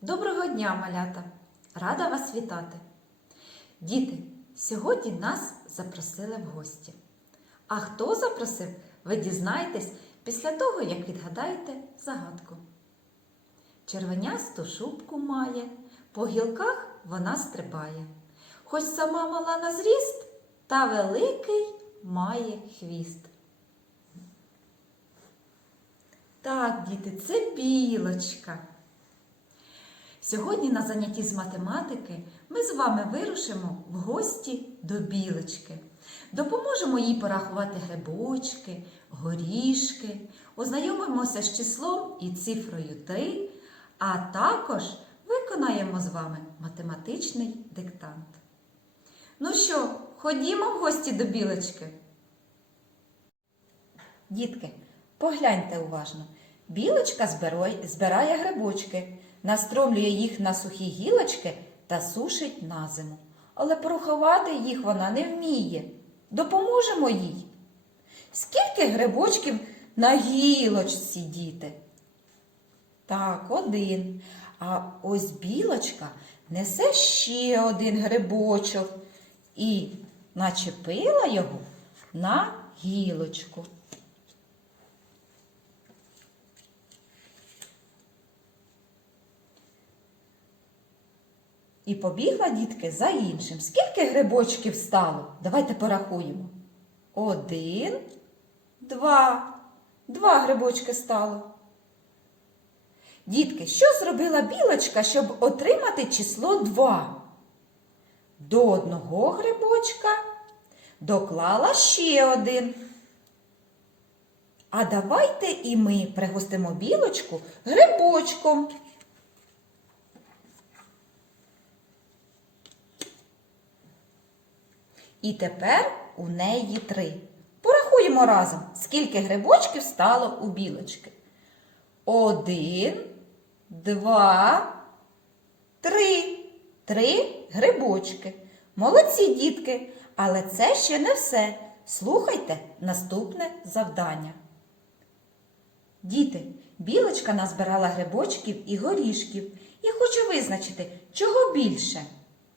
Доброго дня, малята! Рада вас вітати! Діти, сьогодні нас запросили в гості. А хто запросив, ви дізнаєтесь після того, як відгадаєте загадку. Червонясту шубку має, по гілках вона стрибає. Хоч сама мала на зріст, та великий має хвіст. Так, діти, це білочка. Сьогодні на занятті з математики ми з вами вирушимо в гості до білочки. Допоможемо їй порахувати грибочки, горішки, ознайомимося з числом і цифрою 3, а також виконаємо з вами математичний диктант. Ну що, ходімо в гості до білочки? Дітки, погляньте уважно. Білочка збирає, грибочки, настромлює їх на сухі гілочки та сушить на зиму. Але порахувати їх вона не вміє. Допоможемо їй. Скільки грибочків на гілочці, діти? Так, один. А ось білочка несе ще один грибочок і начепила його на гілочку. І побігла дітки за іншим. Скільки грибочків стало? Давайте порахуємо. Один, два. Два грибочки стало. Дітки, що зробила білочка, щоб отримати число 2? До одного грибочка доклала ще один. А давайте і ми пригостимо білочку грибочком. І тепер у неї три. Порахуємо разом, скільки грибочків стало у білочки. Один, два, три. Три грибочки. Молодці дітки, але це ще не все. Слухайте наступне завдання. Діти, білочка назбирала грибочків і горішків і хоче визначити, чого більше.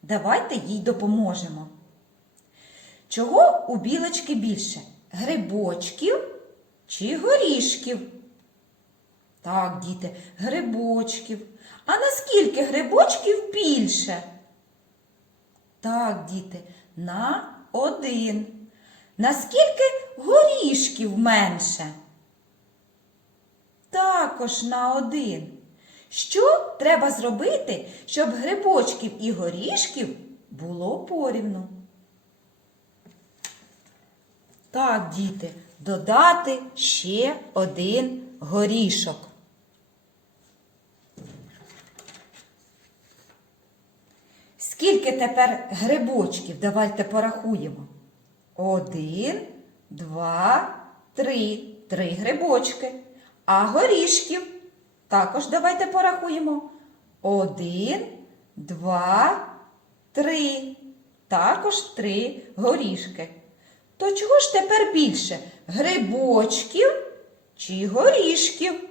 Давайте їй допоможемо. Чого у білочки більше? Грибочків чи горішків? Так, діти, грибочків. А наскільки грибочків більше? Так, діти, на один. Наскільки горішків менше? Також на один. Що треба зробити, щоб грибочків і горішків було порівну? Так, діти, додати ще один горішок. Скільки тепер грибочків? Давайте порахуємо. Один, два, три. Три грибочки. А горішків також давайте порахуємо. Один, два, три. Також три горішки. То чого ж тепер більше? Грибочків чи горішків?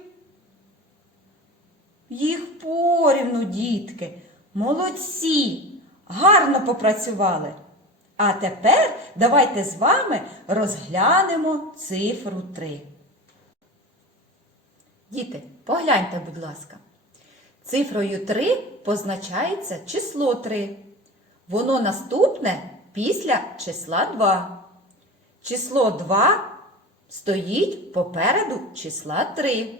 Їх порівну, дітки. Молодці, гарно попрацювали. А тепер давайте з вами розглянемо цифру 3. Діти, погляньте, будь ласка. Цифрою 3 позначається число 3. Воно наступне після числа 2. Число 2 стоїть попереду числа 3.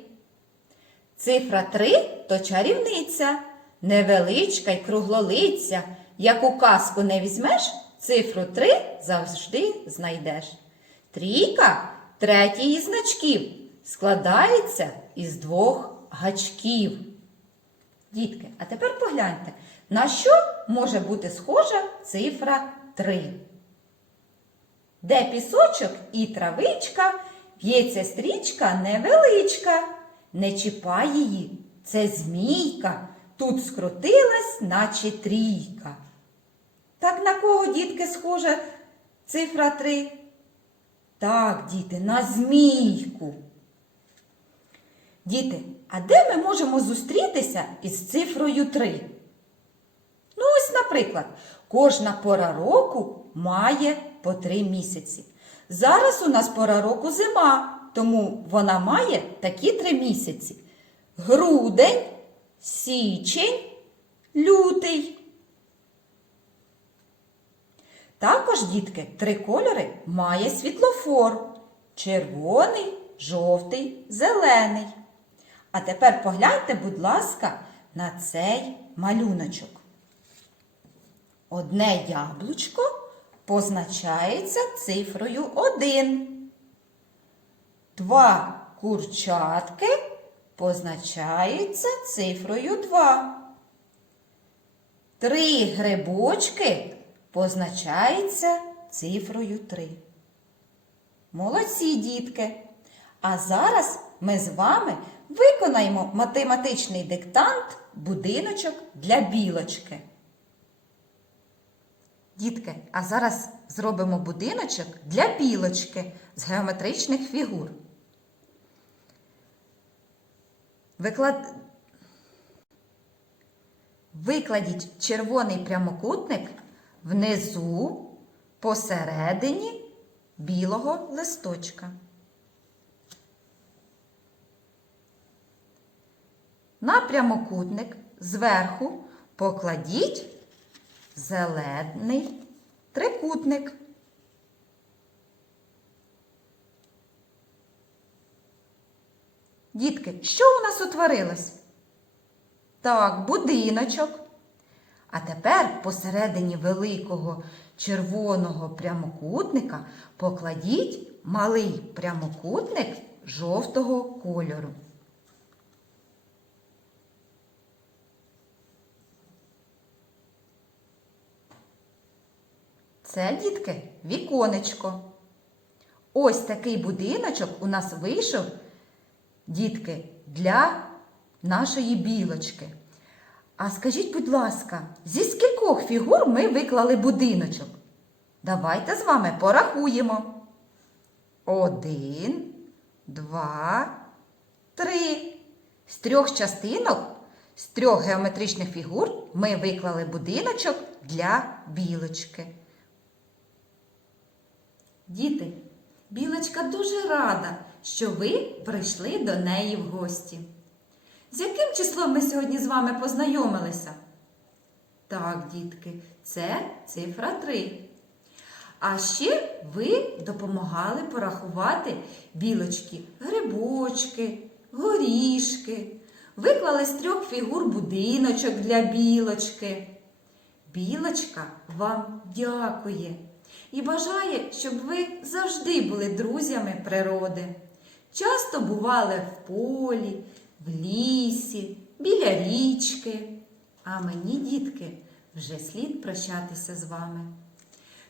Цифра 3 то чарівниця, невеличка й круглолиця. Як у казку не візьмеш, цифру 3 завжди знайдеш. Трійка третій із значків складається із двох гачків. Дітки, а тепер погляньте, на що може бути схожа цифра 3. Де пісочок і травичка, в'ється стрічка невеличка. Не чіпай її, це змійка, тут скрутилась, наче трійка. Так на кого, дітки, схожа цифра 3? Так, діти, на змійку. Діти, а де ми можемо зустрітися із цифрою 3? Ну, ось, наприклад, кожна пора року має по три місяці. Зараз у нас пора року зима, тому вона має такі три місяці: грудень, січень, лютий. Також, дітки, три кольори має світлофор: червоний, жовтий, зелений. А тепер погляньте, будь ласка, на цей малюночок. Одне яблучко позначається цифрою 1. Два курчатки позначаються цифрою 2. Три грибочки позначаються цифрою 3. Молодці, дітки! А зараз ми з вами виконаємо математичний диктант будиночок для білочки. Дітки, а зараз зробимо будиночок для білочки з геометричних фігур. Виклад... Викладіть червоний прямокутник внизу посередині білого листочка. На прямокутник зверху покладіть зелений трикутник. Дітки, що у нас утворилось? Так, будиночок. А тепер посередині великого червоного прямокутника покладіть малий прямокутник жовтого кольору. Це, дітки, віконечко. Ось такий будиночок у нас вийшов, дітки, для нашої білочки. А скажіть, будь ласка, зі скількох фігур ми виклали будиночок? Давайте з вами порахуємо. Один, два, три. З трьох частинок, з трьох геометричних фігур ми виклали будиночок для білочки. Діти, білочка дуже рада, що ви прийшли до неї в гості. З яким числом ми сьогодні з вами познайомилися? Так, дітки, це цифра 3. А ще ви допомагали порахувати білочки, грибочки, горішки. Виклали з трьох фігур будиночок для білочки. Білочка вам дякує і бажає, щоб ви завжди були друзями природи. Часто бували в полі, в лісі, біля річки. А мені, дітки, вже слід прощатися з вами.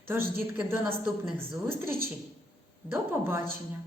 Тож, дітки, до наступних зустрічей. До побачення!